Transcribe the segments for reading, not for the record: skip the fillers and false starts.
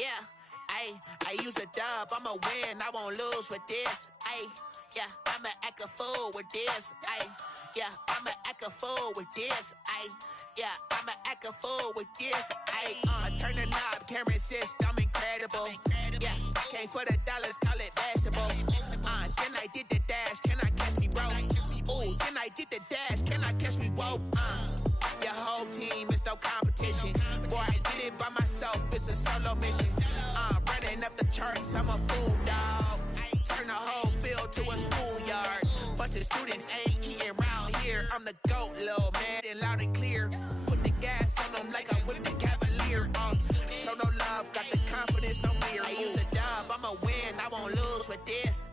Yeah, I use a dub, I'ma win, I won't lose with this. Yeah, I'ma act a fool with this. Yeah, I'ma act a fool with this. Yeah, I'ma act a fool with this. I turn the knob, can't resist, I'm incredible. Yeah, came for the dollars, call it vegetable. Then I did the dash, can I catch me, bro? Ooh, then I did the dash, can I catch me, whoa? Your whole team is no competition. Boy, I did it by myself, it's a solo mission. Running up the charts, I'm a fool, dog. Turn the whole field to a schoolyard. Bunch of students ain't eating round here. I'm the GOAT, little man, and loud and clear. Put the gas on them like I whipped the Cavalier. Show no love, got the confidence, no fear. I use a dub, I'ma win, I won't lose with this.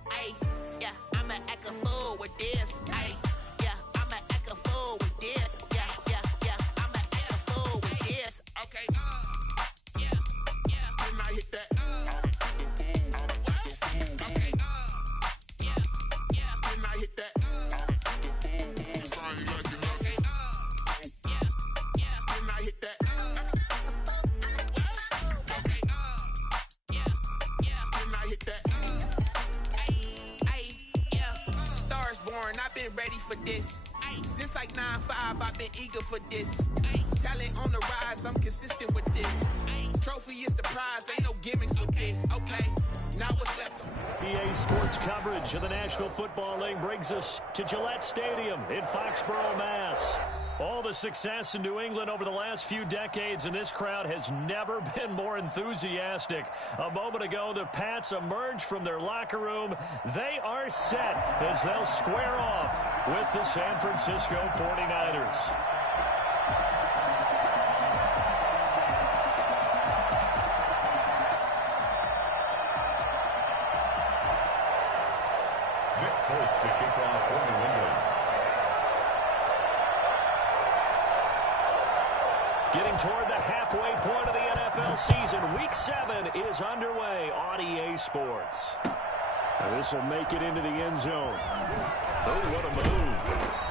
Yeah, I'ma act a fool with this. Yeah, I'ma act a fool with this. Yeah, I'ma act a fool with this. Okay, yeah, when I hit that. I've been ready for this. Since like 9-5, I've been eager for this. Talent on the rise, I'm consistent with this. Trophy is the prize, ain't no gimmicks with this. Okay, now what's left? EA Sports coverage of the National Football League brings us to Gillette Stadium in Foxborough, Mass. All the success in New England over the last few decades, and this crowd has never been more enthusiastic. A moment ago, the Pats emerged from their locker room. They are set as they'll square off with the San Francisco 49ers. Nick Folk to kick off for New England. Getting toward the halfway point of the NFL season, Week 7 is underway on EA Sports. This will make it into the end zone. Oh, what a move.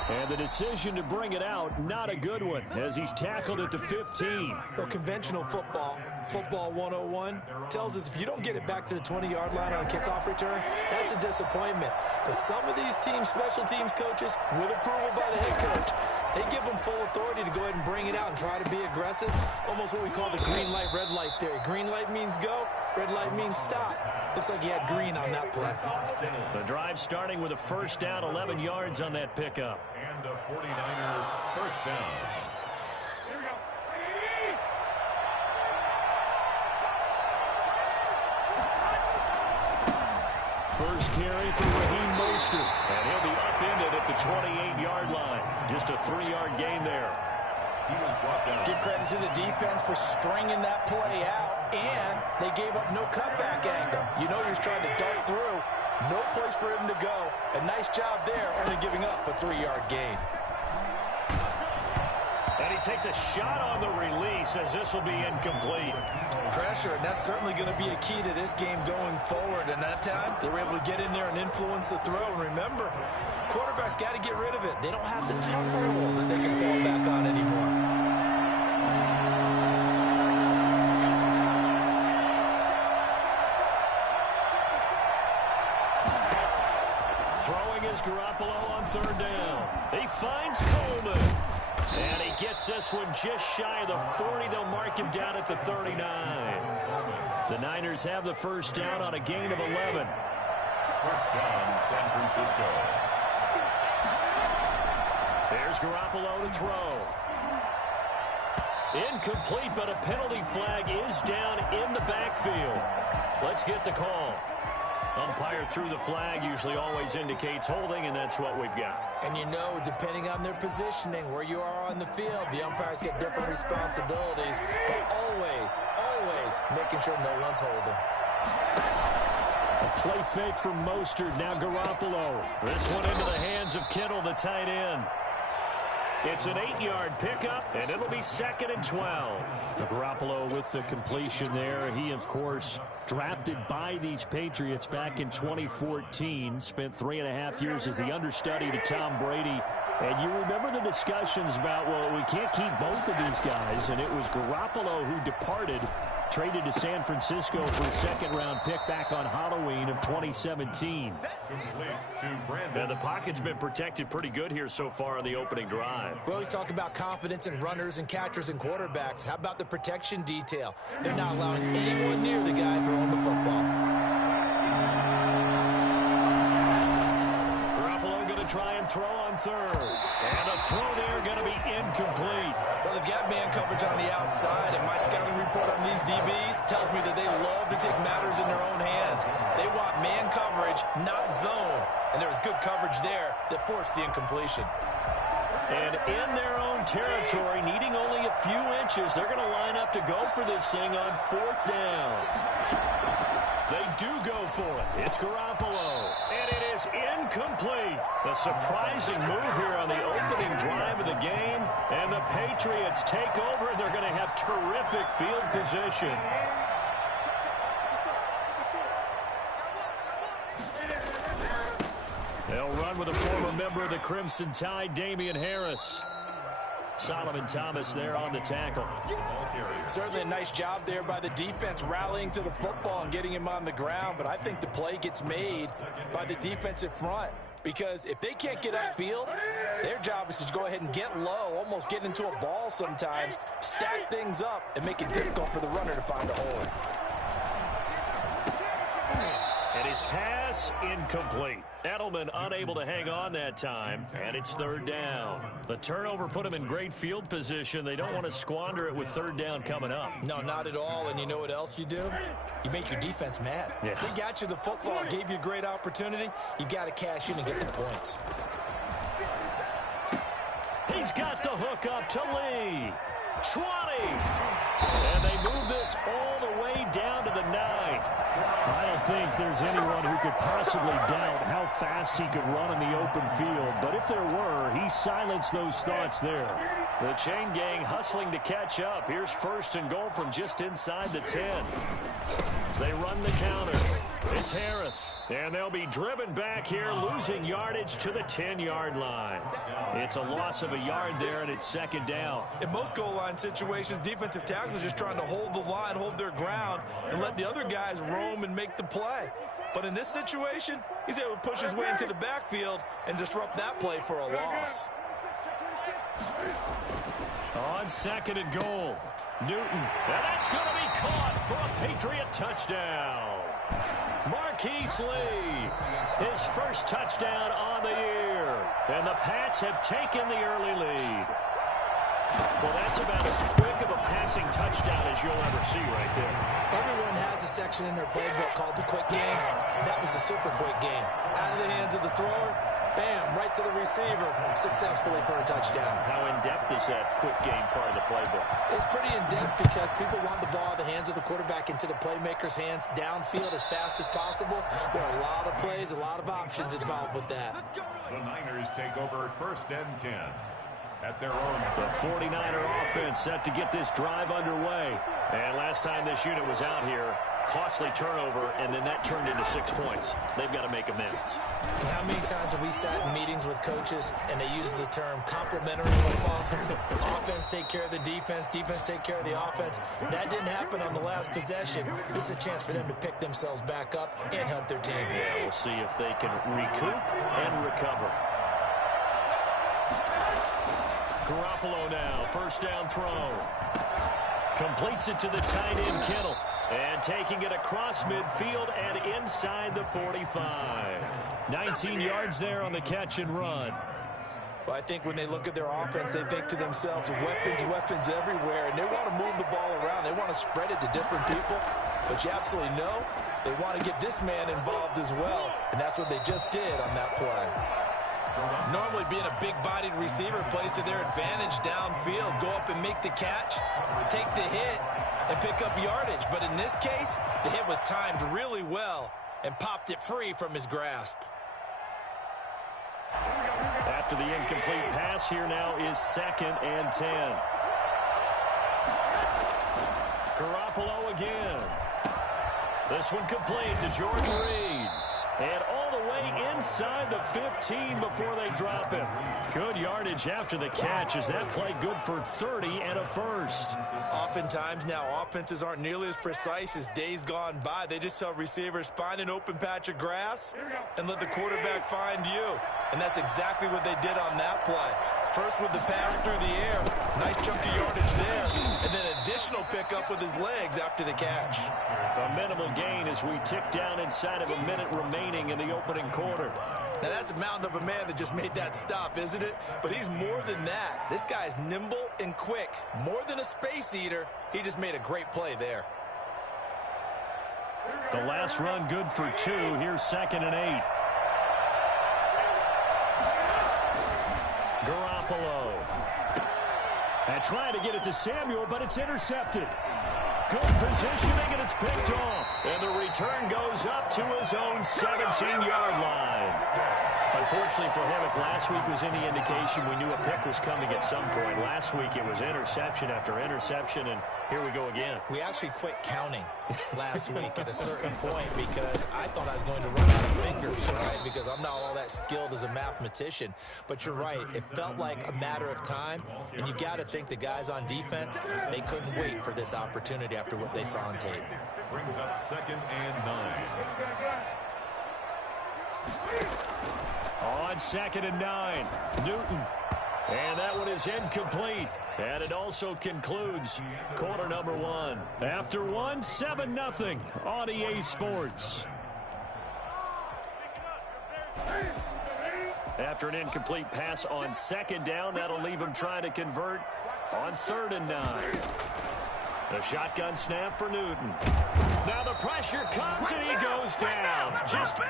And the decision to bring it out, not a good one, as he's tackled at the 15. Well, conventional football 101, tells us if you don't get it back to the 20-yard line on a kickoff return, that's a disappointment. But some of these teams, special teams coaches, with approval by the head coach, they give them full authority to go ahead and bring it out and try to be aggressive. Almost what we call the green light, red light theory. Green light means go, red light means stop. Looks like he had green on that play. The drive starting with a first down, 11 yards on that pickup. And a 49er first down. Here we go. First carry for Raheem Mostert, and he'll be upended at the 28-yard line. Just a 3-yard gain there. He was brought down. Give credit to the defense for stringing that play out, and they gave up no cutback angle. You know you're trying to dart through. No place for him to go. A nice job there, only giving up a 3-yard gain. And he takes a shot on the release as this will be incomplete. Pressure, and that's certainly going to be a key to this game going forward. And that time, they were able to get in there and influence the throw. And remember, quarterbacks got to get rid of it. They don't have the tuck rule that they can fall back on anymore. Throwing is Garoppolo on third down. He finds Coleman. And he gets this one just shy of the 40. They'll mark him down at the 39. The Niners have the first down on a gain of 11. First down, San Francisco. There's Garoppolo to throw. Incomplete, but a penalty flag is down in the backfield. Let's get the call. Umpire threw the flag, usually always indicates holding, and that's what we've got. And you know, depending on their positioning, where you are on the field, the umpires get different responsibilities, but always making sure no one's holding. A play fake from Mostert, now Garoppolo. This one into the hands of Kittle, the tight end. It's an 8-yard pickup, and it'll be 2nd and 12. Garoppolo with the completion there. He, of course, drafted by these Patriots back in 2014. Spent 3.5 years as the understudy to Tom Brady. And you remember the discussions about, well, we can't keep both of these guys. And it was Garoppolo who departed Traded to San Francisco for a second-round pick back on Halloween of 2017. And the pocket's been protected pretty good here so far on the opening drive. We always talk about confidence in runners and catchers and quarterbacks. How about the protection detail? They're not allowing anyone near the guy throwing the football. Garoppolo going to try and throw on third. And a throw there going to be incomplete. Well, they've got man coverage on the outside, and my scouting report on these DBs tells me that they love to take matters in their own hands. They want man coverage, not zone. And there was good coverage there that forced the incompletion. And in their own territory, needing only a few inches, they're going to line up to go for this thing on fourth down. They do go for it. It's Garoppolo. And it is incomplete. A surprising move here on the opening drive of the game. And the Patriots take over, and they're going to have terrific field position. They'll run with a former member of the Crimson Tide, Damian Harris. Solomon Thomas there on the tackle. Certainly a nice job there by the defense rallying to the football and getting him on the ground, but I think the play gets made by the defensive front, because if they can't get upfield, their job is to go ahead and get low, almost get into a ball sometimes, stack things up, and make it difficult for the runner to find a hole. And his pass incomplete. Edelman unable to hang on that time, and it's third down. The turnover put him in great field position. They don't want to squander it with third down coming up. No, not at all. And you know what else you do? You make your defense mad. Yeah. They got you the football, gave you a great opportunity. You got to cash in and get some points. He's got the hook up to Lee. 20. And they move this all the way down to the 9. I don't think there's anyone who could possibly doubt how fast he could run in the open field. But if there were, he silenced those thoughts there. The chain gang hustling to catch up. Here's first and goal from just inside the 10. They run the counter. It's Harris. And they'll be driven back here, losing yardage to the 10-yard line. It's a loss of a yard there, and it's second down. In most goal line situations, defensive tackles are just trying to hold the line, hold their ground, and let the other guys roam and make the play. But in this situation, he's able to push his way into the backfield and disrupt that play for a loss. On second and goal, Newton. And that's going to be caught for a Patriot touchdown. Marquise Lee, his first touchdown on the year. And the Pats have taken the early lead. Well, that's about as quick of a passing touchdown as you'll ever see right there. Everyone has a section in their playbook called the quick game. That was a super quick game. Out of the hands of the thrower, bam, right to the receiver, successfully for a touchdown. How in-depth is that quick game part of the playbook? It's pretty in-depth because people want the ball out of the hands of the quarterback into the playmaker's hands downfield as fast as possible. There are a lot of plays, a lot of options involved with that. The Niners take over first and 10 at their own. The 49er offense set to get this drive underway. And last time this unit was out here, costly turnover, and then that turned into 6 points. They've got to make amends. And how many times have we sat in meetings with coaches and they use the term complementary football? Offense take care of the defense, defense take care of the offense. That didn't happen on the last possession. This is a chance for them to pick themselves back up and help their team. Yeah, we'll see if they can recoup and recover. Garoppolo now, first down throw. Completes it to the tight end, Kittle. And taking it across midfield and inside the 45. 19 yards there on the catch and run. Well, I think when they look at their offense, they think to themselves, weapons everywhere, and they want to move the ball around. They want to spread it to different people. But you absolutely know they want to get this man involved as well, and that's what they just did on that play. Normally being a big-bodied receiver plays to their advantage downfield. Go up and make the catch, take the hit, and pick up yardage. But in this case, the hit was timed really well and popped it free from his grasp. After the incomplete pass, here now is second and 10. Garoppolo again. This one complete to Jordan Reed. And all the way inside the 15 before they drop him. Good yardage after the catch. Is that play good for 30 and a first? Oftentimes now, offenses aren't nearly as precise as days gone by. They just tell receivers, find an open patch of grass and let the quarterback find you. And that's exactly what they did on that play. First with the pass through the air. Nice chunk of yardage there. And then additional pickup with his legs after the catch. A minimal gain as we tick down inside of a minute remaining in the opening quarter. Now that's a mountain of a man that just made that stop, isn't it? But he's more than that. This guy's nimble and quick. More than a space eater. He just made a great play there. The last run good for 2. Here's 2nd and 8. Garoppolo. And trying to get it to Samuel, but it's intercepted. Good positioning, and it's picked off. And the return goes up to his own 17-yard line. Unfortunately for him, if last week was any indication, we knew a pick was coming at some point. Last week it was interception after interception, and here we go again. We actually quit counting last week at a certain point because I thought I was going to run out of fingers, right? Because I'm not all that skilled as a mathematician. But you're right. It felt like a matter of time, and you got to think the guys on defense, they couldn't wait for this opportunity after what they saw on tape. Brings up 2nd and 9. On 2nd and 9, Newton. And that one is incomplete. And it also concludes quarter number 1. After 1, 7-0 on EA Sports. After an incomplete pass on 2nd down, that'll leave him trying to convert on 3rd and 9. A shotgun snap for Newton. Now the pressure comes and he goes down. Just...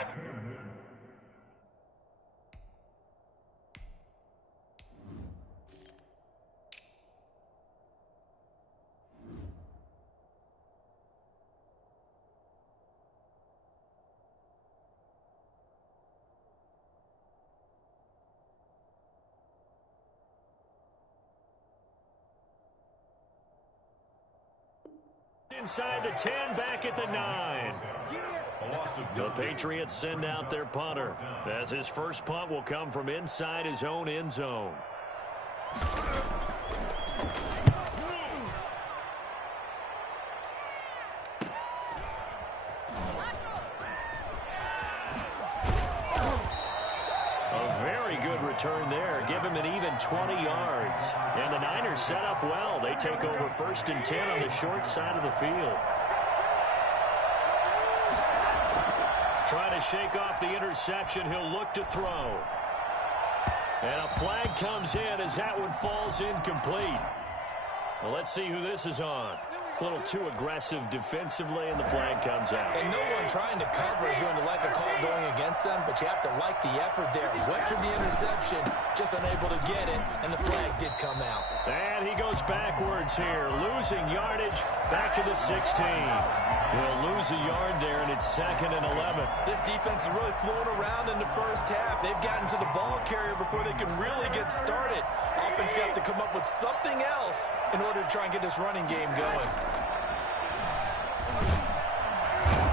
inside the 10, back at the 9. The Patriots send out their punter, as his first punt will come from inside his own end zone. A very good return there. Give him an even 20 yards. And the Niners set up well. They take over 1st and 10 on the short side of the field. Trying to shake off the interception. He'll look to throw. And a flag comes in as that one falls incomplete. Well, let's see who this is on. A little too aggressive defensively, and the flag comes out. And no one trying to cover is going to like a call going against them, but you have to like the effort there. Went for the interception, just unable to get it, and the flag did come out. And he goes backwards here, losing yardage back to the 16. He'll lose a yard there, and it's 2nd and 11. This defense is really flown around in the first half. They've gotten to the ball carrier before they can really get started. Offense got to come up with something else in order to try and get this running game going.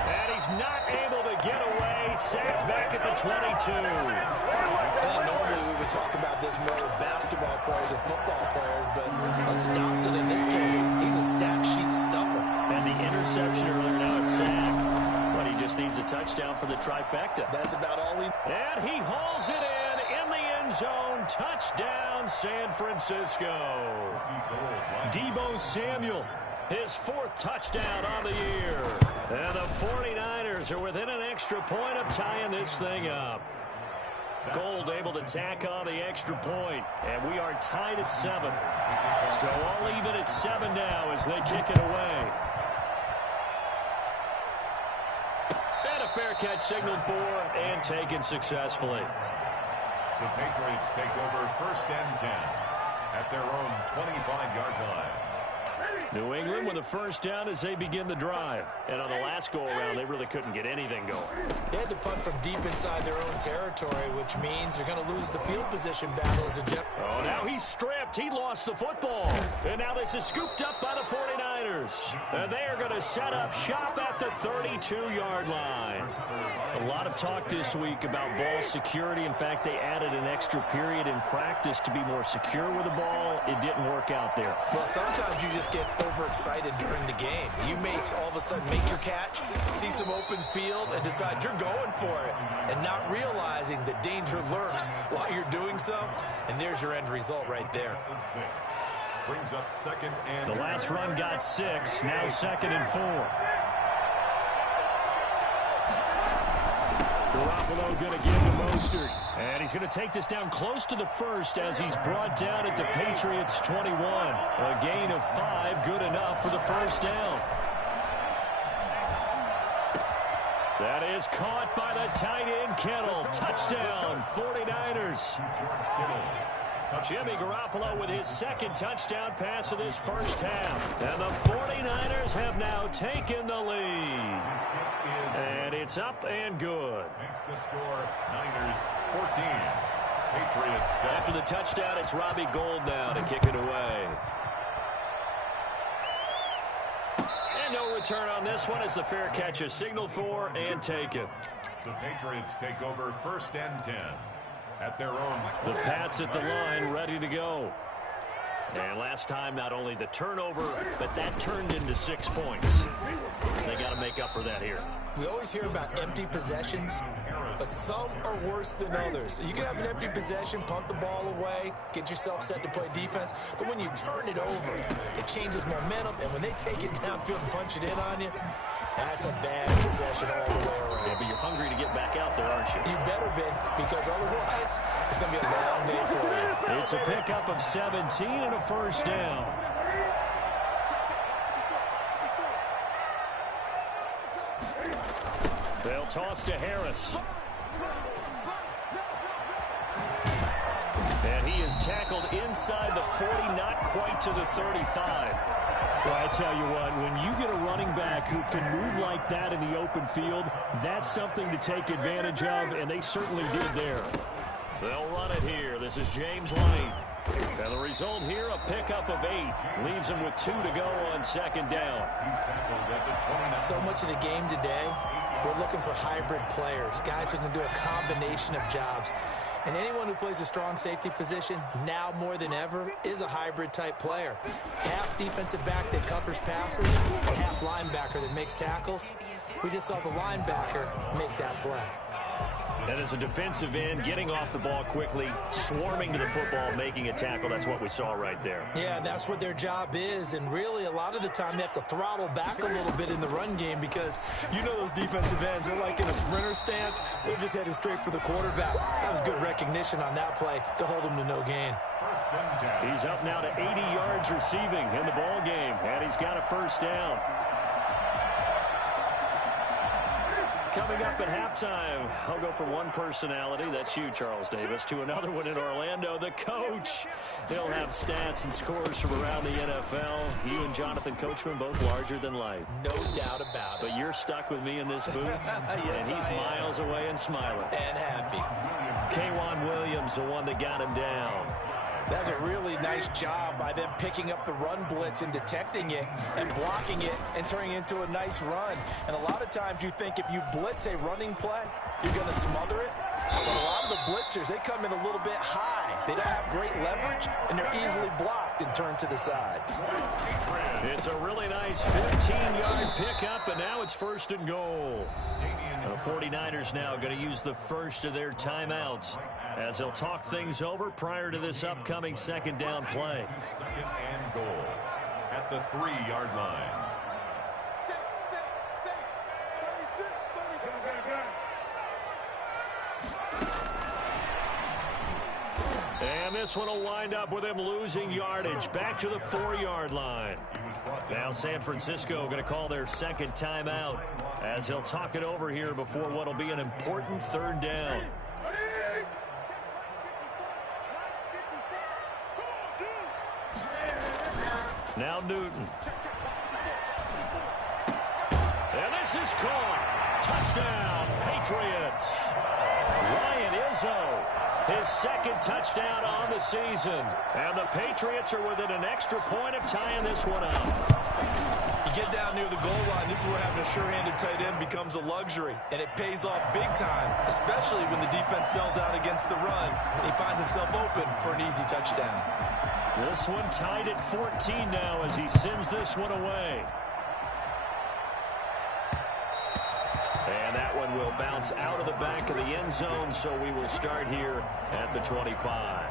And he's not able to get away. Sacked back at the 22. And normally we would talk about this more with basketball players and football players, but let's adopt it in this case. He's a stat sheet stuffer. And the interception earlier, now a sack. But he just needs a touchdown for the trifecta. That's about all he... And he hauls it in the end zone. Touchdown, San Francisco. Deebo Samuel, his 4th touchdown on the year. And the 49ers are within an extra point of tying this thing up. Gold able to tack on the extra point, and we are tied at 7. So all even at 7 now as they kick it away. And a fair catch signaled for and taken successfully. The Patriots take over 1st and 10 at their own 25-yard line. New England with a first down as they begin the drive. And on the last go-around, they really couldn't get anything going. They had to punt from deep inside their own territory, which means they're going to lose the field position battle as a jet. Oh, now he's stripped. He lost the football. And now this is scooped up by the 49ers. 49ers. And they are going to set up shop at the 32-yard line. A lot of talk this week about ball security. In fact, they added an extra period in practice to be more secure with the ball. It didn't work out there. Well, sometimes you just get overexcited during the game. You may all of a sudden make your catch, see some open field, and decide you're going for it, and not realizing the danger lurks while you're doing so. And there's your end result right there. Brings up second and the last run got 6, now 2nd and 4. Garoppolo going to give to Mostert. And he's going to take this down close to the first as he's brought down at the Patriots' 21. A gain of 5, good enough for the first down. That is caught by the tight end, Kittle. Touchdown, 49ers. Jimmy Garoppolo with his 2nd touchdown pass of this first half. And the 49ers have now taken the lead. And it's up and good. Makes the score Niners 14. Patriots 7. After the touchdown, it's Robbie Gould now to kick it away. And no return on this one as the fair catch is signaled for and taken. The Patriots take over 1st and 10. At their own. The Pats at the line, ready to go. And last time, not only the turnover, but that turned into 6 points. They got to make up for that here. We always hear about empty possessions, but some are worse than others. You can have an empty possession, punt the ball away, get yourself set to play defense, but when you turn it over, it changes momentum, and when they take it downfield and punch it in on you, that's a bad possession all the way around. Yeah, but you're hungry to get back out there, aren't you? You better be, because otherwise, it's going to be a long day for you. It's a pickup of 17 and a first down. They'll toss to Harris. And he is tackled inside the 40, not quite to the 35. Well, I tell you what, when you get a running back who can move like that in the open field, that's something to take advantage of, and they certainly did there. They'll run it here. This is James White. And the result here, a pickup of 8. Leaves him with 2 to go on 2nd down. So much of the game today, we're looking for hybrid players, guys who can do a combination of jobs. And anyone who plays a strong safety position, now more than ever, is a hybrid-type player. Half defensive back that covers passes, or half linebacker that makes tackles. We just saw the linebacker make that play. And as a defensive end, getting off the ball quickly, swarming to the football, making a tackle, that's what we saw right there. Yeah, that's what their job is, and really a lot of the time they have to throttle back a little bit in the run game because you know those defensive ends are like in a sprinter stance. They're just headed straight for the quarterback. That was good recognition on that play to hold them to no gain. He's up now to 80 yards receiving in the ball game, and he's got a first down. Coming up at halftime, I'll go from one personality, that's you, Charles Davis, to another one in Orlando, the coach. He'll have stats and scores from around the NFL. You and Jonathan Coachman both larger than life. No doubt about it. But you're stuck with me in this booth, yes, and he's miles away and smiling. And happy. K'Wan Williams, the one that got him down. That's a really nice job by them picking up the run blitz and detecting it and blocking it and turning it into a nice run. And a lot of times you think if you blitz a running play, you're going to smother it. But a lot of the blitzers, they come in a little bit high. They don't have great leverage, and they're easily blocked and turned to the side. It's a really nice 15-yard pickup, and now it's 1st and goal. The 49ers now going to use the first of their timeouts as they'll talk things over prior to this upcoming 2nd down play. 2nd and goal at the 3-yard line. And this one will wind up with him losing yardage back to the 4-yard line. Now San Francisco going to call their 2nd timeout as they'll talk it over here before what will be an important 3rd down. Now Newton. And this is caught. Touchdown, Patriots. Ryan Izzo, his 2nd touchdown on the season. And the Patriots are within an extra point of tying this one up. get down near the goal line, this is where having a sure-handed tight end becomes a luxury, and it pays off big time, especially when the defense sells out against the run, and he finds himself open for an easy touchdown. This one tied at 14 now as he sends this one away. And that one will bounce out of the back of the end zone, so we will start here at the 25.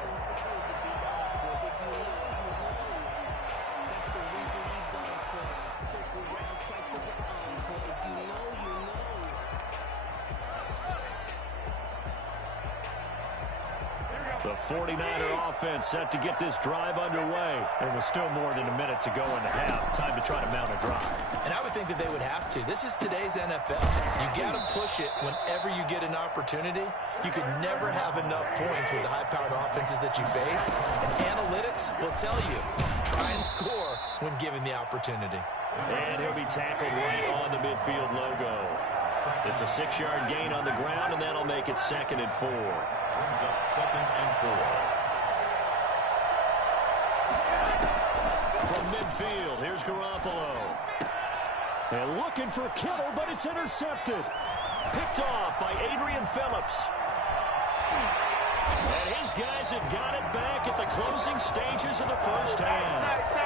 The 49er offense set to get this drive underway. There was still more than a minute to go in the half. Time to try to mount a drive. And I would think that they would have to. This is today's NFL. You got to push it whenever you get an opportunity. You could never have enough points with the high-powered offenses that you face. And analytics will tell you, try and score when given the opportunity. And he'll be tackled right on the midfield logo. It's a 6-yard gain on the ground, and that'll make it 2nd and 4. Brings up 2nd and 4. From midfield, here's Garoppolo. And looking for Kittle, but it's intercepted. Picked off by Adrian Phillips. And his guys have got it back at the closing stages of the first half.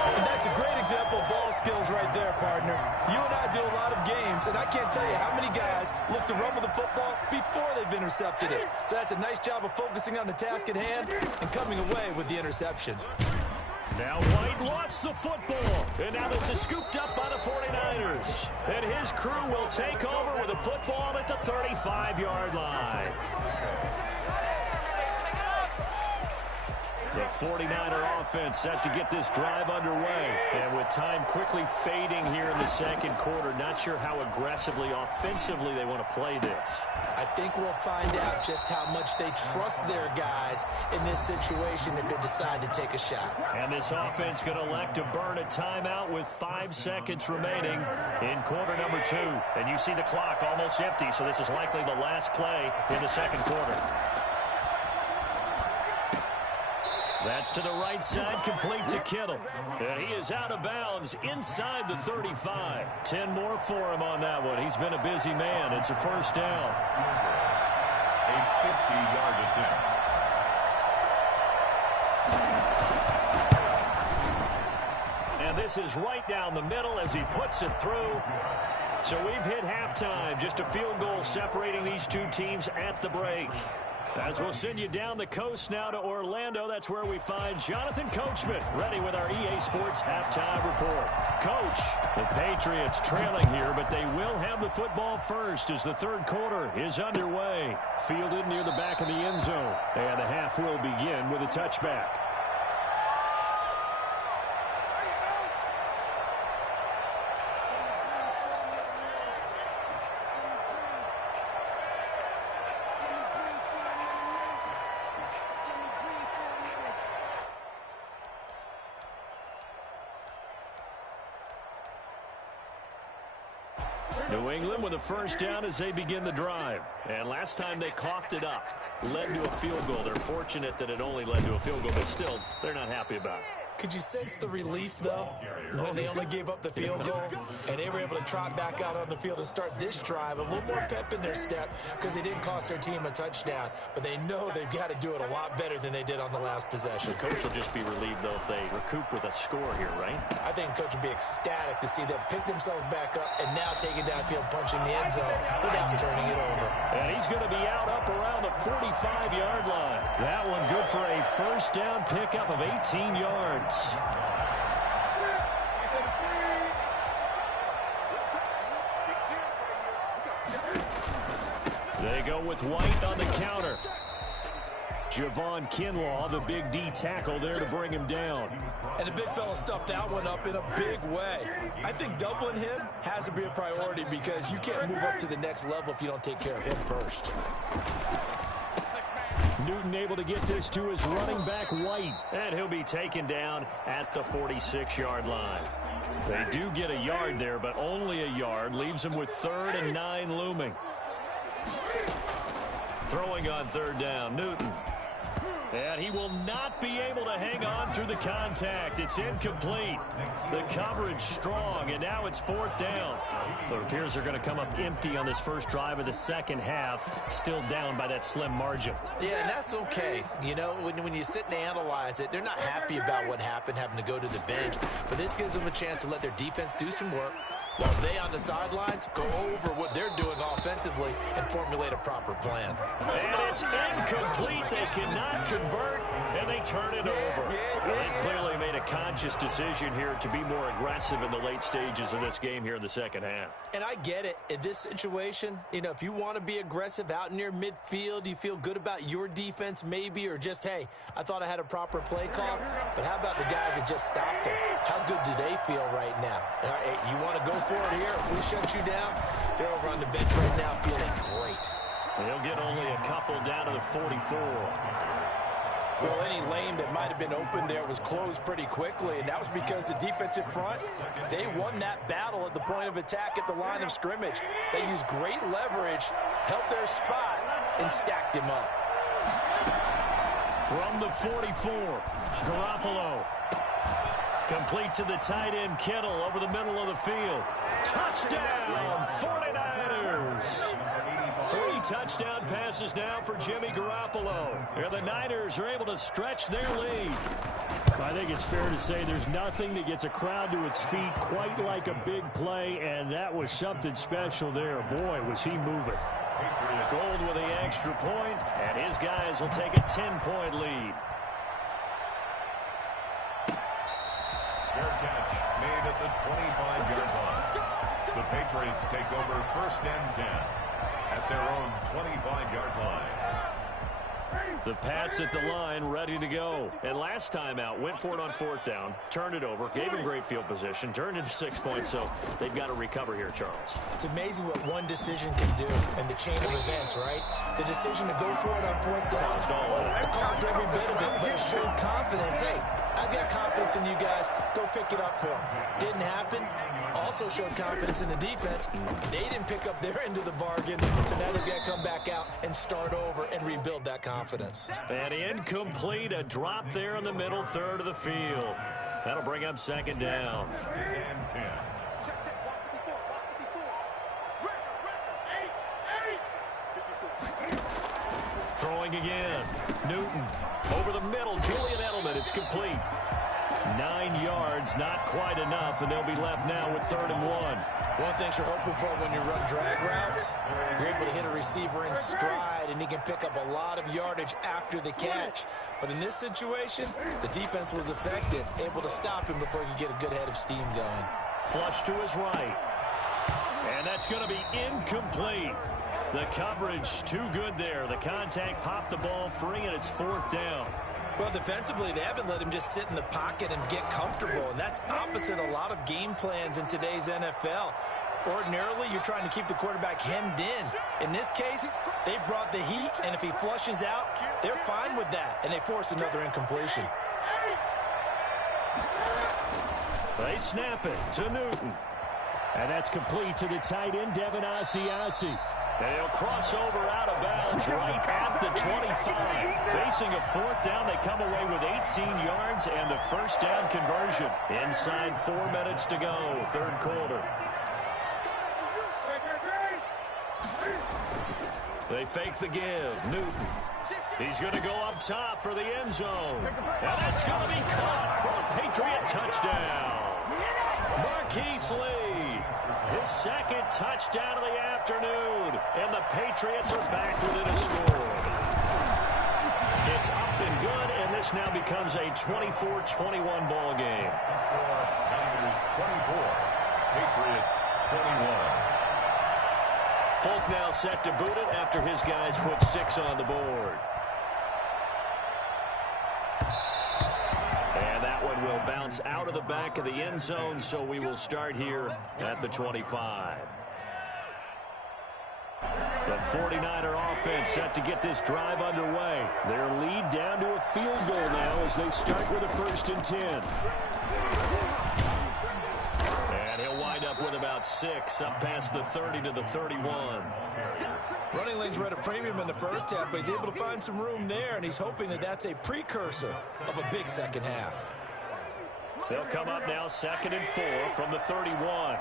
And that's a great example of ball skills right there, partner. You and I do a lot of games, and I can't tell you how many guys look to run with the football before they've intercepted it. So that's a nice job of focusing on the task at hand and coming away with the interception. Now White lost the football, and now this is scooped up by the 49ers. And his crew will take over with a football at the 35-yard line. The 49er offense set to get this drive underway. And with time quickly fading here in the second quarter, not sure how aggressively, offensively they want to play this. I think we'll find out just how much they trust their guys in this situation if they decide to take a shot. And this offense going to elect to burn a timeout with 5 seconds remaining in quarter number 2. And you see the clock almost empty, so this is likely the last play in the second quarter. That's to the right side, complete to Kittle. And he is out of bounds inside the 35. 10 more for him on that one. He's been a busy man. It's a first down. A 50-yard attempt. And this is right down the middle as he puts it through. So we've hit halftime. Just a field goal separating these two teams at the break. As we'll send you down the coast now to Orlando, that's where we find Jonathan Coachman, ready with our EA Sports halftime report. Coach, the Patriots trailing here, but they will have the football first as the third quarter is underway. Fielded near the back of the end zone, and the half will begin with a touchback. New England with a first down as they begin the drive. And last time they coughed it up, led to a field goal. They're fortunate that it only led to a field goal, but still, they're not happy about it. Could you sense the relief, though, when they only gave up the field goal and they were able to trot back out on the field and start this drive? A little more pep in their step because they didn't cost their team a touchdown, but they know they've got to do it a lot better than they did on the last possession. The coach will just be relieved, though, if they recoup with a score here, right? I think the coach will be ecstatic to see them pick themselves back up and now take it downfield, punching the end zone without turning it over. And he's going to be out up around the 45-yard line. That one good for a first down pickup of 18 yards. They go with White on the counter. Javon Kinlaw, the big D tackle there to bring him down. And the big fella stuffed that one up in a big way. I think doubling him has to be a priority because you can't move up to the next level if you don't take care of him first. Newton able to get this to his running back, White. And he'll be taken down at the 46-yard line. They do get a yard there, but only a yard. Leaves them with 3rd and 9 looming. Throwing on 3rd down, Newton. And he will not be able to hang on through the contact. It's incomplete. The coverage strong, and now it's 4th down. It appears they're going to come up empty on this first drive of the second half, still down by that slim margin. Yeah, and that's okay. You know, when you sit and analyze it, they're not happy about what happened, having to go to the bench. But this gives them a chance to let their defense do some work, while they on the sidelines go over what they're doing offensively and formulate a proper plan. And it's incomplete. They cannot convert, and they turn it over. They clearly made a conscious decision here to be more aggressive in the late stages of this game here in the second half. And I get it. In this situation, you know, if you want to be aggressive out near midfield, you feel good about your defense maybe, or just, hey, I thought I had a proper play call. But how about the guys that just stopped them? How good do they feel right now? You want to go for it here? If we shut you down, they're over on the bench right now feeling great. They'll get only a couple down to the 44. Well, any lane that might have been open there was closed pretty quickly, and that was because the defensive front, they won that battle at the point of attack at the line of scrimmage. They used great leverage, helped their spot, and stacked him up. From the 44, Garoppolo. Complete to the tight end, Kittle, over the middle of the field. Touchdown, 49ers! 3 touchdown passes now for Jimmy Garoppolo. And the Niners are able to stretch their lead. I think it's fair to say there's nothing that gets a crowd to its feet quite like a big play, and that was something special there. Boy, was he moving. Gold with the extra point, and his guys will take a 10-point lead. Fair catch made at the 25-yard line. The Patriots take over 1st and 10 at their own 25-yard line. The Pats at the line, ready to go. And last time out, went for it on 4th down, turned it over, gave him great field position, turned into 6 points, so they've got to recover here, Charles. It's amazing what one decision can do in the chain of events, right? The decision to go for it on 4th down. It caused every bit of it, but it showed confidence. Hey, I've got confidence in you guys. Go pick it up for them. Didn't happen. Also showed confidence in the defense. They didn't pick up their end of the bargain, so now they've got to come back out and start over and rebuild that confidence. And incomplete, a drop there in the middle third of the field. That'll bring up 2nd down. And 10. Throwing again. Newton over the middle. Julian Edelman. It's complete. 9 yards, not quite enough, and they'll be left now with 3rd and 1. One thing you're hoping for when you run drag routes, you're able to hit a receiver in stride, and he can pick up a lot of yardage after the catch. But in this situation, the defense was effective, able to stop him before he could get a good head of steam going. Flush to his right. And that's going to be incomplete. The coverage too good there. The contact popped the ball free, and it's 4th down. Well, defensively, they haven't let him just sit in the pocket and get comfortable, and that's opposite a lot of game plans in today's NFL. Ordinarily, you're trying to keep the quarterback hemmed in. In this case, they brought the heat, and if he flushes out, they're fine with that, and they force another incompletion. They snap it to Newton. And that's complete to the tight end, Devin Asiasi. And he'll cross over out of bounds right at the 25. Facing a 4th down, they come away with 18 yards and the 1st down conversion. Inside 4 minutes to go, 3rd quarter. They fake the give. Newton. He's going to go up top for the end zone. And that's going to be caught for a Patriot touchdown. Marquise Lee, his 2nd touchdown of the afternoon, and the Patriots are back within a score. It's up and good, and this now becomes a 24-21 ball game. Niners 24, Patriots 21. Folk now set to boot it after his guys put 6 on the board. And that one will bounce out of the back of the end zone, so we will start here at the 25. The 49er offense set to get this drive underway. Their lead down to a field goal now as they start with a 1st and 10. And he'll wind up with about 6 up past the 30 to the 31. Running lanes were at a premium in the first half, but he's able to find some room there, and he's hoping that that's a precursor of a big second half. They'll come up now 2nd and 4 from the 31.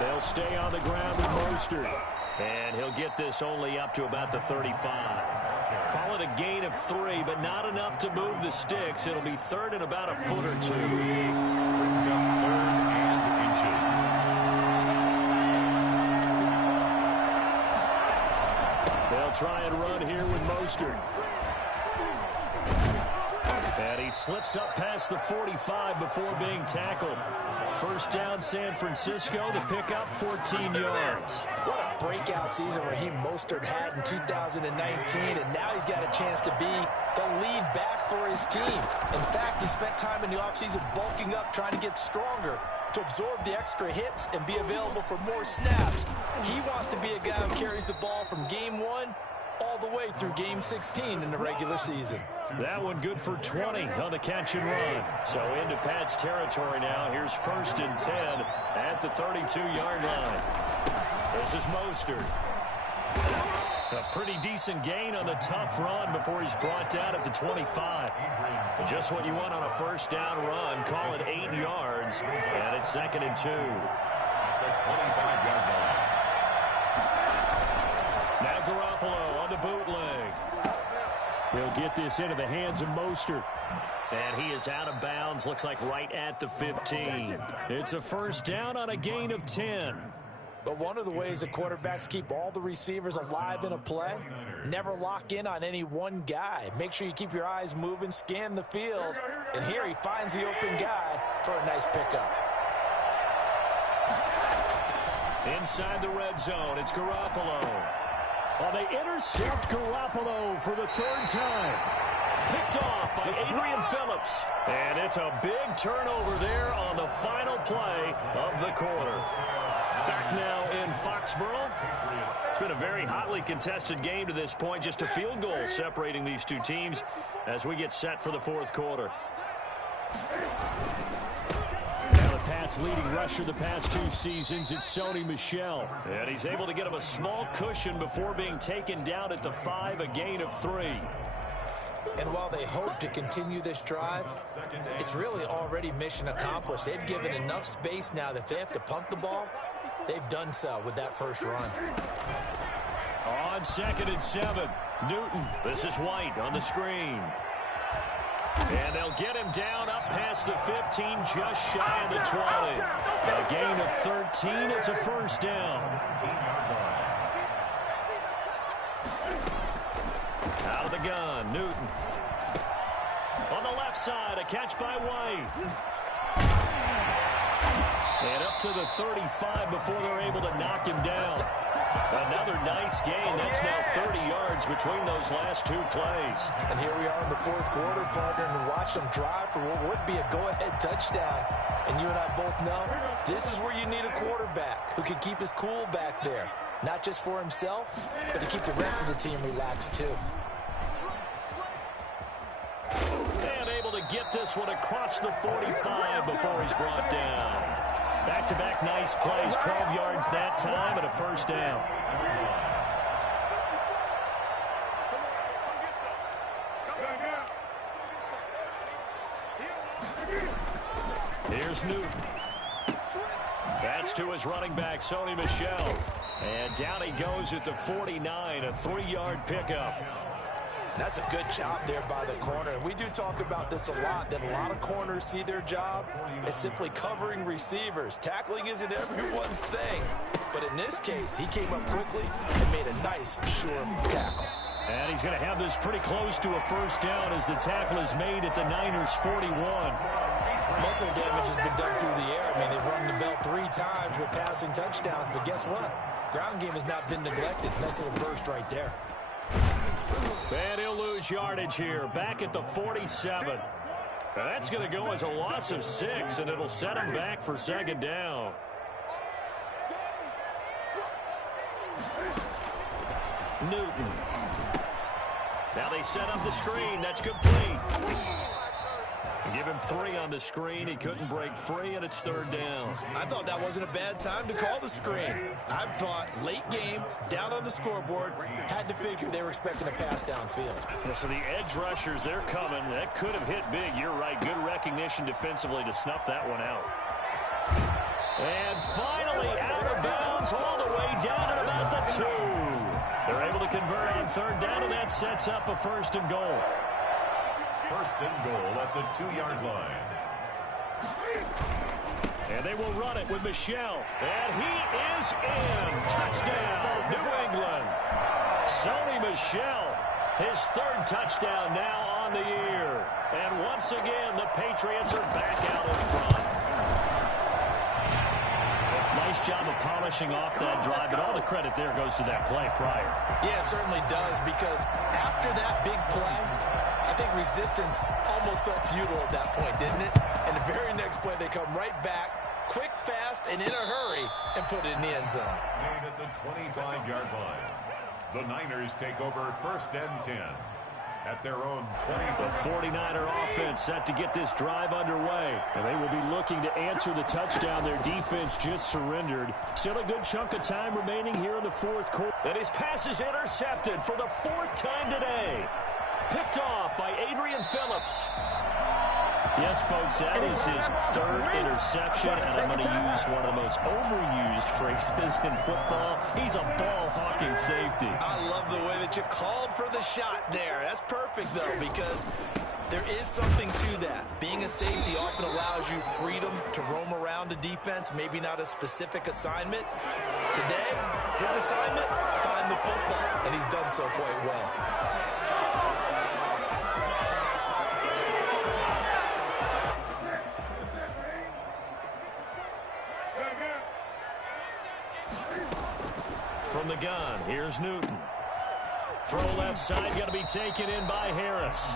They'll stay on the ground with Mostert. And he'll get this only up to about the 35. Call it a gain of 3, but not enough to move the sticks. It'll be 3rd and about a foot or 2. Brings up 3rd and inches. They'll try and run here with Mostert. And he slips up past the 45 before being tackled. First down, San Francisco. The pickup, 14 yards. What a breakout season Raheem Mostert had in 2019, and now he's got a chance to be the lead back for his team. In fact, he spent time in the offseason bulking up, trying to get stronger to absorb the extra hits and be available for more snaps. He wants to be a guy who carries the ball from game 1 all the way through game 16 in the regular season. That one good for 20 on the catch and run. So into Pat's territory now. Here's 1st and 10 at the 32-yard line. This is Mostert. A pretty decent gain on the tough run before he's brought down at the 25. But just what you want on a first down run. Call it 8 yards, and it's 2nd and 2. The 25-yard line. Now Garoppolo on the bootleg. He'll get this into the hands of Mostert. And he is out of bounds, looks like right at the 15. It's a first down on a gain of 10. But one of the ways that quarterbacks keep all the receivers alive in a play, never lock in on any one guy. Make sure you keep your eyes moving, scan the field. And here he finds the open guy for a nice pickup. Inside the red zone, it's Garoppolo. Well, they intercept Garoppolo for the 3rd time. Picked off by Adrian Phillips. And it's a big turnover there on the final play of the quarter. Back now in Foxborough. It's been a very hotly contested game to this point. Just a field goal separating these two teams as we get set for the 4th quarter. Now the Pats' leading rusher the past 2 seasons, it's Sony Michel. And he's able to get him a small cushion before being taken down at the 5, a gain of 3. And while they hope to continue this drive, it's really already mission accomplished. They've given enough space now that if they have to punt the ball, they've done so with that first run. On 2nd and 7, Newton. This is White on the screen. And they'll get him down up past the 15, just shy of the 20. A gain of 13, it's a first down. Out of the gun, Newton. On the left side, a catch by White. And up to the 35 before they're able to knock him down. Another nice gain. That's now 30 yards between those last 2 plays. And here we are in the 4th quarter, partner, and watch them drive for what would be a go-ahead touchdown. And you and I both know this is where you need a quarterback who can keep his cool back there. Not just for himself, but to keep the rest of the team relaxed too. And able to get this one across the 45 before he's brought down. Back-to-back nice plays, 12 yards that time and a first down. Here's Newton. That's to his running back, Sony Michel. And down he goes at the 49, a 3-yard pickup. That's a good job there by the corner. And we do talk about this a lot, that a lot of corners see their job as simply covering receivers. Tackling isn't everyone's thing. But in this case, he came up quickly and made a nice, sure tackle. And he's going to have this pretty close to a first down as the tackle is made at the Niners' 41. Most of the damage has been done through the air. I mean, they've rung the bell 3 times with passing touchdowns. But guess what? Ground game has not been neglected. Nice little burst right there. And he'll lose yardage here, back at the 47. And that's going to go as a loss of 6, and it'll set him back for 2nd down. Newton. Now they set up the screen. That's complete. Give him 3 on the screen. He couldn't break free, and it's 3rd down. I thought that wasn't a bad time to call the screen. I thought late game, down on the scoreboard, had to figure they were expecting a pass downfield. Yeah, so the edge rushers, they're coming. That could have hit big. You're right. Good recognition defensively to snuff that one out. And finally out of bounds all the way down at about the 2. They're able to convert on 3rd down, and that sets up a 1st and goal. 1st and goal at the 2-yard line. And they will run it with Michel. And he is in. Touchdown, New England. Sony Michel, his 3rd touchdown now on the year. And once again, the Patriots are back out in front. Nice job of polishing off that drive, but all the credit there goes to that play prior. Yeah, it certainly does, because after that big play, I think resistance almost felt futile at that point, didn't it? And the very next play, they come right back, quick, fast, and in a hurry, and put it in the end zone. Made at the 25-yard line. The Niners take over 1st and 10 at their own 20. The 49er offense set to get this drive underway. And they will be looking to answer the touchdown their defense just surrendered. Still a good chunk of time remaining here in the 4th quarter. And his pass is intercepted for the 4th time today. Picked off by Adrian Phillips. Yes, folks, that is his 3rd interception, and I'm going to use one of the most overused phrases in football. He's a ball-hawking safety. I love the way that you called for the shot there. That's perfect, though, because there is something to that. Being a safety often allows you freedom to roam around a defense, maybe not a specific assignment. Today, his assignment, find the football, and he's done so quite well. From the gun, here's Newton. Throw left side, going to be taken in by Harris.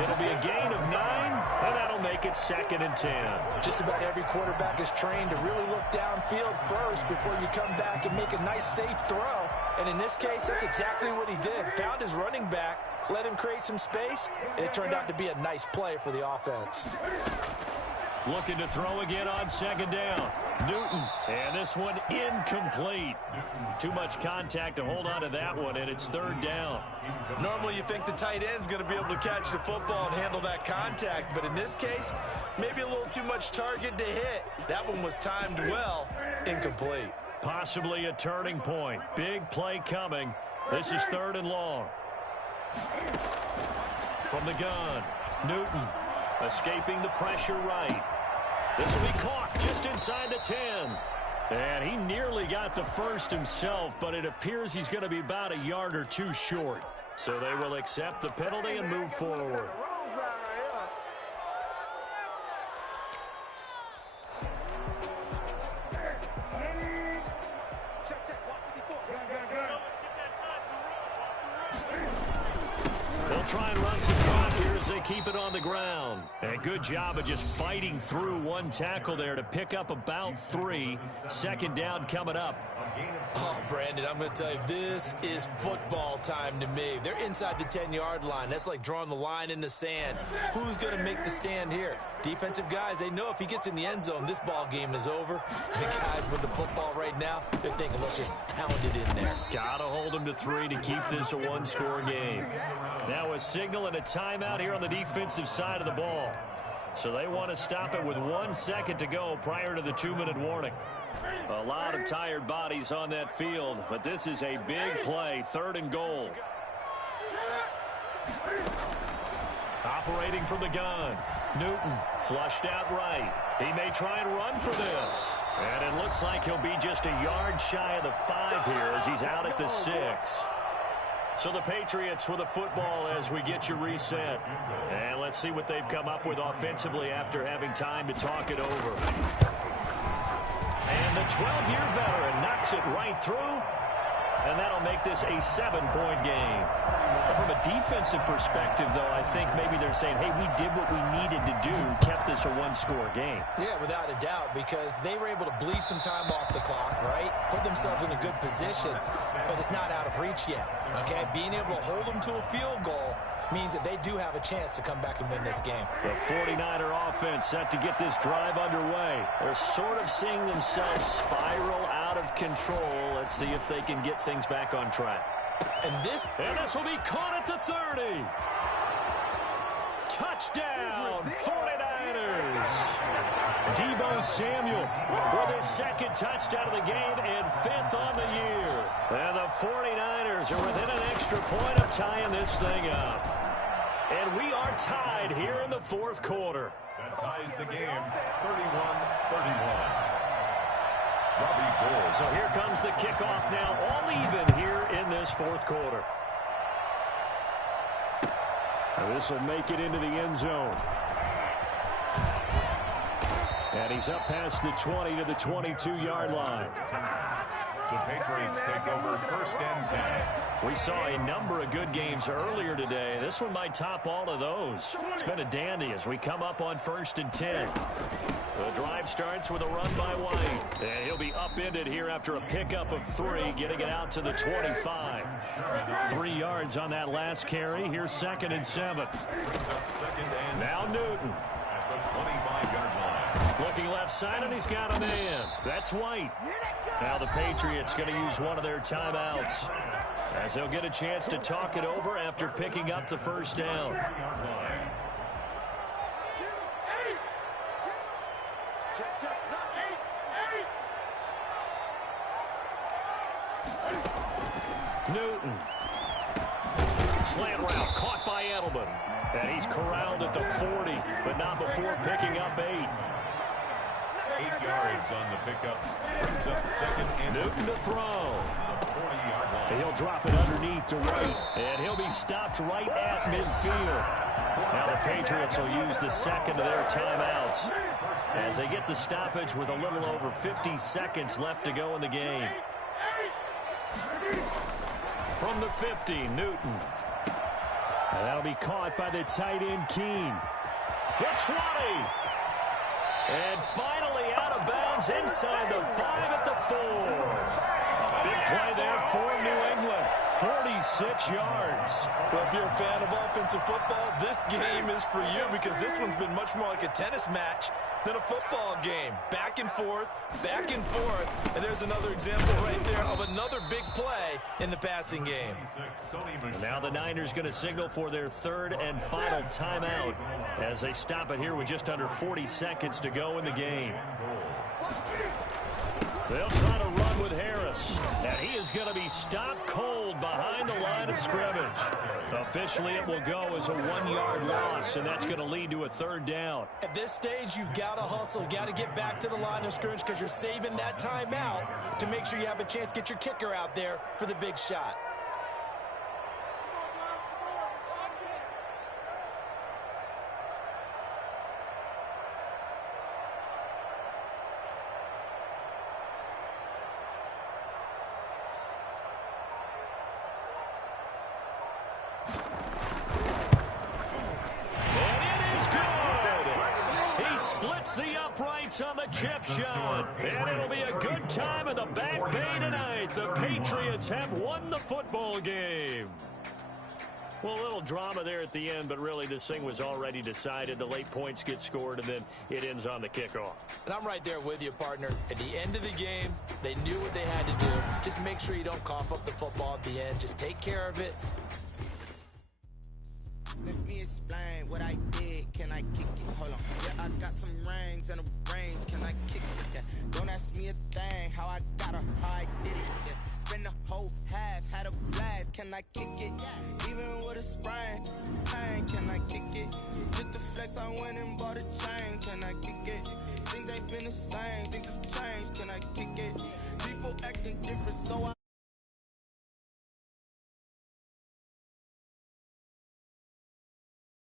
It'll be a gain of 9, and that'll make it 2nd and 10. Just about every quarterback is trained to really look downfield first before you come back and make a nice, safe throw. And in this case, that's exactly what he did. Found his running back, let him create some space, and it turned out to be a nice play for the offense. Looking to throw again on 2nd down. Newton, and this one incomplete. Too much contact to hold on to that one, and it's 3rd down. Normally you think the tight end's going to be able to catch the football and handle that contact, but in this case, maybe a little too much target to hit. That one was timed well, incomplete. Possibly a turning point. Big play coming. This is 3rd and long. From the gun, Newton escaping the pressure right. This will be caught just inside the 10. And he nearly got the 1st himself, but it appears he's going to be about a yard or 2 short. So they will accept the penalty and move forward. They'll try and run some clock here as they keep it on the ground. And a good job of just fighting through one tackle there to pick up about 3. 2nd down coming up. Oh, Brandon, I'm going to tell you, this is football time to me. They're inside the 10-yard line. That's like drawing the line in the sand. Who's going to make the stand here? Defensive guys, they know if he gets in the end zone, this ball game is over. And the guys with the football right now, they're thinking, let's just pound it in there. Got to hold them to 3 to keep this a 1-score game. Now a signal and a timeout here on the defensive side of the ball. So they want to stop it with 1 second to go prior to the 2-minute warning. A lot of tired bodies on that field, but this is a big play, 3rd and goal. Operating from the gun, Newton flushed out right. He may try and run for this. And it looks like he'll be just a yard shy of the 5 here as he's out at the 6. So the Patriots with a football as we get you reset. And let's see what they've come up with offensively after having time to talk it over. And the 12-year veteran knocks it right through. And that'll make this a 7-point game. From a defensive perspective, though, I think maybe they're saying, hey, we did what we needed to do, kept this a 1-score game. Yeah, without a doubt, because they were able to bleed some time off the clock, right? Put themselves in a good position, but it's not out of reach yet, okay? Being able to hold them to a field goal means that they do have a chance to come back and win this game. The 49er offense set to get this drive underway. They're sort of seeing themselves spiral out of control. Let's see if they can get things back on track. And this will be caught at the 30. Touchdown, 49ers. Deebo Samuel with his second touchdown of the game and 5th on the year. And the 49ers are within an extra point of tying this thing up. And we are tied here in the fourth quarter. That ties the game, 31-31. Robbie Gould. So here comes the kickoff now, all even here in this fourth quarter. This will make it into the end zone. And he's up past the 20 to the 22-yard line. The Patriots take over 1st and 10. We saw a number of good games earlier today. This one might top all of those. It's been a dandy as we come up on 1st and 10. The drive starts with a run by White. And he'll be upended here after a pickup of 3, getting it out to the 25. 3 yards on that last carry. Here's 2nd and 7. Now Newton. At the 25-yard line. Looking left side, and he's got a man. That's White. Now the Patriots going to use one of their timeouts, as they'll get a chance to talk it over after picking up the first down. Newton. Slant route caught by Edelman. And he's corralled at the 40, but not before picking up 8. 8 yards on the pickup. Brings up 2nd and Newton to throw. 40-yard line. He'll drop it underneath to White. And he'll be stopped right at midfield. Now the Patriots will use the second of their timeouts as they get the stoppage with a little over 50 seconds left to go in the game. From the 50, Newton. And that'll be caught by the tight end, Keene. The 20. And finally out of bounds inside the 5 at the 4. A big play there for New England. 46 yards. Well, if you're a fan of offensive football, this game is for you, because this one's been much more like a tennis match than a football game. Back and forth, and there's another example right there of another big play in the passing game. And now the Niners going to signal for their 3rd and final timeout as they stop it here with just under 40 seconds to go in the game. They'll try to run with Harris, and he is going to be stopped cold behind the line of scrimmage. Officially, it will go as a 1-yard loss, and that's going to lead to a 3rd down. At this stage, you've got to hustle. You've got to get back to the line of scrimmage, because you're saving that timeout to make sure you have a chance to get your kicker out there for the big shot. The uprights on the chip shot. And it'll be a good time in the Back Bay tonight. The Patriots have won the football game. Well, a little drama there at the end, but really this thing was already decided. The late points get scored, and then it ends on the kickoff. And I'm right there with you, partner. At the end of the game, they knew what they had to do. Just make sure you don't cough up the football at the end. Just take care of it. Let me explain what I did. Can I kick it? Hold on. Yeah, I got some rings and a range. Can I kick it? Yeah. Don't ask me a thing. How I got her, how I did it. Yeah. Spend the whole half, had a blast. Can I kick it? Even with a sprain, pain. Can I kick it? Just to flex, I went and bought a chain. Can I kick it? Things ain't been the same. Things have changed. Can I kick it? People acting different, so I